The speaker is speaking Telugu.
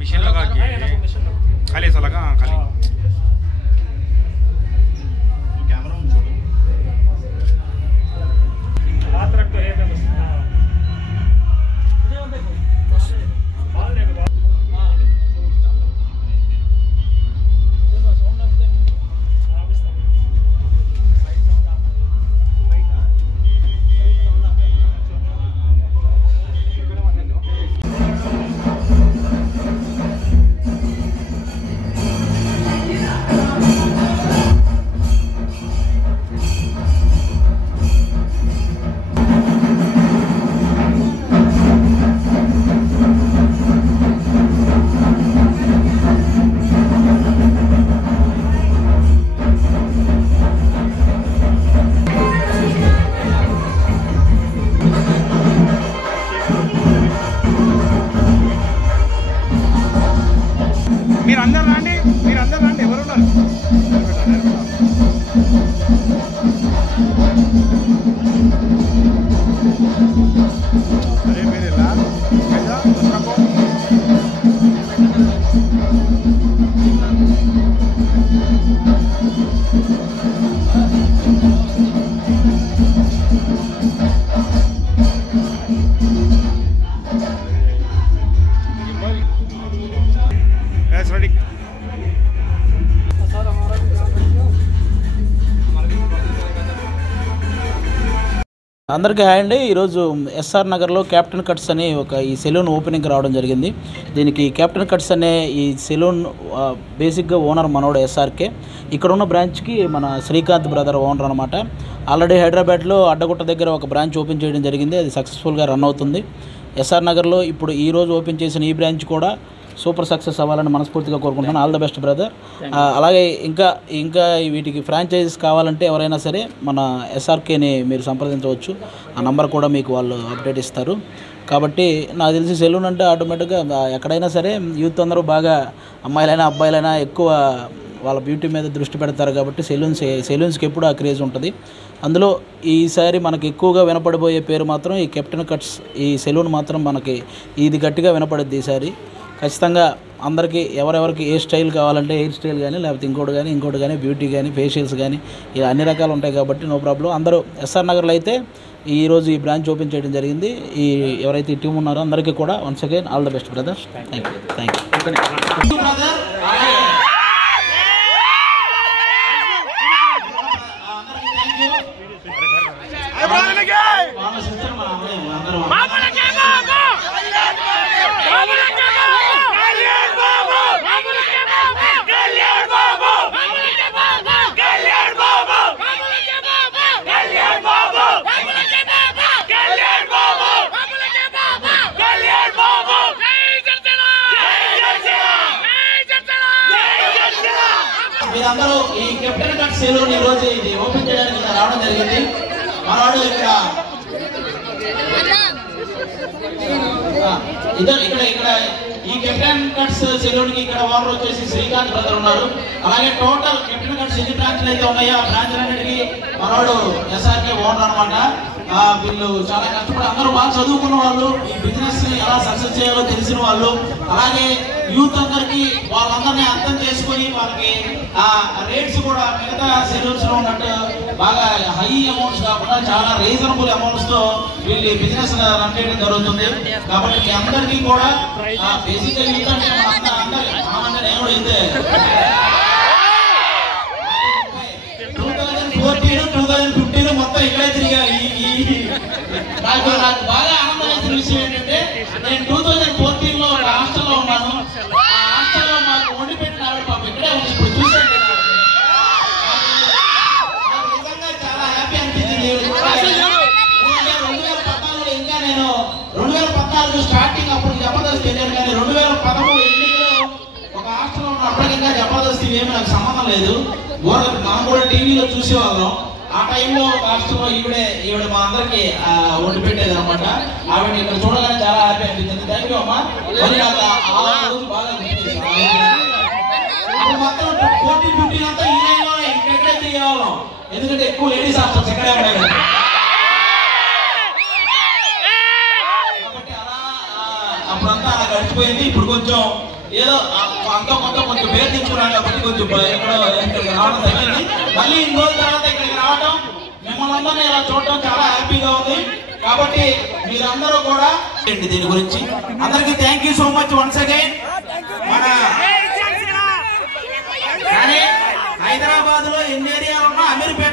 मशीन लगा के खाली ऐसा लगा खाली कैमरा हाथ रख दो అందరికీ హాయ్ అండి. ఈరోజు ఎస్ఆర్ నగర్లో క్యాప్టెన్ కట్స్ అనే ఒక ఈ సెలూన్ ఓపెనింగ్కి రావడం జరిగింది. దీనికి క్యాప్టెన్ కట్స్ అనే ఈ సెలూన్ బేసిక్గా ఓనర్ మనోడు ఎస్ఆర్కే. ఇక్కడ ఉన్న బ్రాంచ్కి మన శ్రీకాంత్ బ్రదర్ ఓనర్ అనమాట. ఆల్రెడీ హైదరాబాద్లో అడ్డగుట్ట దగ్గర ఒక బ్రాంచ్ ఓపెన్ చేయడం జరిగింది. అది సక్సెస్ఫుల్గా రన్ అవుతుంది. ఎస్ఆర్ నగర్లో ఇప్పుడు ఈరోజు ఓపెన్ చేసిన ఈ బ్రాంచ్ కూడా సూపర్ సక్సెస్ అవ్వాలని మనస్ఫూర్తిగా కోరుకుంటున్నాను. All the best brother. అలాగే ఇంకా వీటికి ఫ్రాంచైజీస్ కావాలంటే ఎవరైనా సరే మన ఎస్ఆర్కేని మీరు సంప్రదించవచ్చు. ఆ నంబర్ కూడా మీకు వాళ్ళు అప్డేట్ ఇస్తారు. కాబట్టి నాకు తెలిసి సెలూన్ అంటే ఆటోమేటిక్గా ఎక్కడైనా సరే యూత్ అందరూ బాగా అమ్మాయిలైనా అబ్బాయిలైనా ఎక్కువ వాళ్ళ బ్యూటీ మీద దృష్టి పెడతారు. కాబట్టి సెలూన్స్కి ఎప్పుడు ఆ క్రేజ్ ఉంటుంది. అందులో ఈసారి మనకి ఎక్కువగా వినపడిపోయే పేరు మాత్రం ఈ కెప్టెన్ కట్స్. ఈ సెలూన్ మాత్రం మనకి ఇది గట్టిగా వినపడుద్ది ఈసారి. ఖచ్చితంగా అందరికీ ఎవరెవరికి ఏ స్టైల్ కావాలంటే హెయిర్ స్టైల్ కానీ లేకపోతే ఇంకోటి కానీ బ్యూటీ కానీ ఫేషియల్స్ కానీ ఇలా అన్ని రకాలు ఉంటాయి. కాబట్టి నో ప్రాబ్లం. అందరూ ఎస్ఆర్ నగర్లో అయితే ఈరోజు ఈ బ్రాంచ్ ఓపెన్ చేయడం జరిగింది. ఎవరైతే ఈ టీం ఉన్నారో అందరికీ కూడా once again all the best brother. Thank you. మీరందరూ ఈ కెప్టెన్ కట్ సెలూన్ ఈ రోజు ఇది ఓపెన్ చేయడానికి రావడం జరిగింది. మనవాడు ఇక్కడ ఈ కెప్టెన్ కట్స్ సెలూన్ కి ఇక్కడ ఓనర్ వచ్చేసి శ్రీకాంత్ బ్రదర్ ఉన్నారు. అలాగే టోటల్ కెప్టెన్ కట్స్ ఎన్ని బ్రాంచ్లు అయితే ఉన్నాయో ఆ బ్రాంచ్లన్నిటికీ మనవాడు ఎస్ఆర్కే ఓనర్ అనమాట. వీళ్ళు చాలా కష్టపడి అందరూ బాగా చదువుకున్న వాళ్ళు, ఈ బిజినెస్ ని ఎలా సక్సెస్ చేయాలో తెలిసిన వాళ్ళు, అలాగే యూత్ అందరికి వాళ్ళందరినీ అర్థం చేసుకుని వాళ్ళకి ఆ రేట్స్ కూడా మిగతా సెలూన్స్ లో ఉన్నట్టు బాగా హై అమౌంట్స్ కాకుండా చాలా రీజనబుల్ అమౌంట్స్ తో వీళ్ళు బిజినెస్ రన్ చేయడం జరుగుతుంది. కాబట్టి మీ అందరికీ కూడా బేసిక్ గా యూత్ అంటే అందరూ నేను కూడా ఇంతే 2014-2015 మొత్తం ఇక్కడే తిరిగారు. నాకు బాగా ఆనందమైన విషయం ఏంటంటే నేను 2014లో ఒక హాస్టల్లో ఉన్నాను. ఆ హాస్టల్లో మాకు వండి పెట్టిన ఆవిడ పాపం ఇక్కడే ఉంది. ఇప్పుడు చూసాను నిజంగా చాలా హ్యాపీ అనిపించింది. 2014లో ఇంకా నేను 2014 స్టార్టింగ్ అప్పుడు జబర్దస్త్ వెళ్ళాను. కానీ 2013 ఎండింగ్లో ఒక హాస్టల్లో ఉన్న అప్పటికింకా జబర్దస్త్ ఏమి నాకు సంబంధం లేదు. మనం కూడా టీవీలో చూసేవాళ్ళం. ఆ టైంలో హాస్టల్లో ఈవిడ మా అందరికి వండి పెట్టేది అనమాట. ఆవిడ ఇక్కడ చూడగానే చాలా హ్యాపీ అనిపించింది. థ్యాంక్ యూ అమ్మా. మరి నాకు ఆ రోజు బాగా మొత్తం 14-15 అంతా ఈ లైన్లో ఇంకెక్కడే తిరిగేవాళ్ళం. ఎందుకంటే ఎక్కువ లేడీస్ హాస్టల్స్ ఎక్కడే ఉన్నాయి కదా. కాబట్టి అలా అప్పుడంతా అలా గడిచిపోయింది. ఇప్పుడు కొంచెం ఏదో అంత కొంచెం పేరు తెచ్చుకున్నాను కాబట్టి కొంచెం ఇక్కడికి రావడం జరిగింది. మళ్ళీ ఇన్ని రోజుల తర్వాత ఇక్కడికి రావడం, మిమ్మల్ని అందరినీ ఇలా చూడటం చాలా హ్యాపీగా ఉంది. కాబట్టి మీరందరూ కూడా దీని గురించి అందరికీ thank you so much once again. మన హైదరాబాద్ లో ఎన్ని ఏరియాలు ఉన్నా అమీర్పేట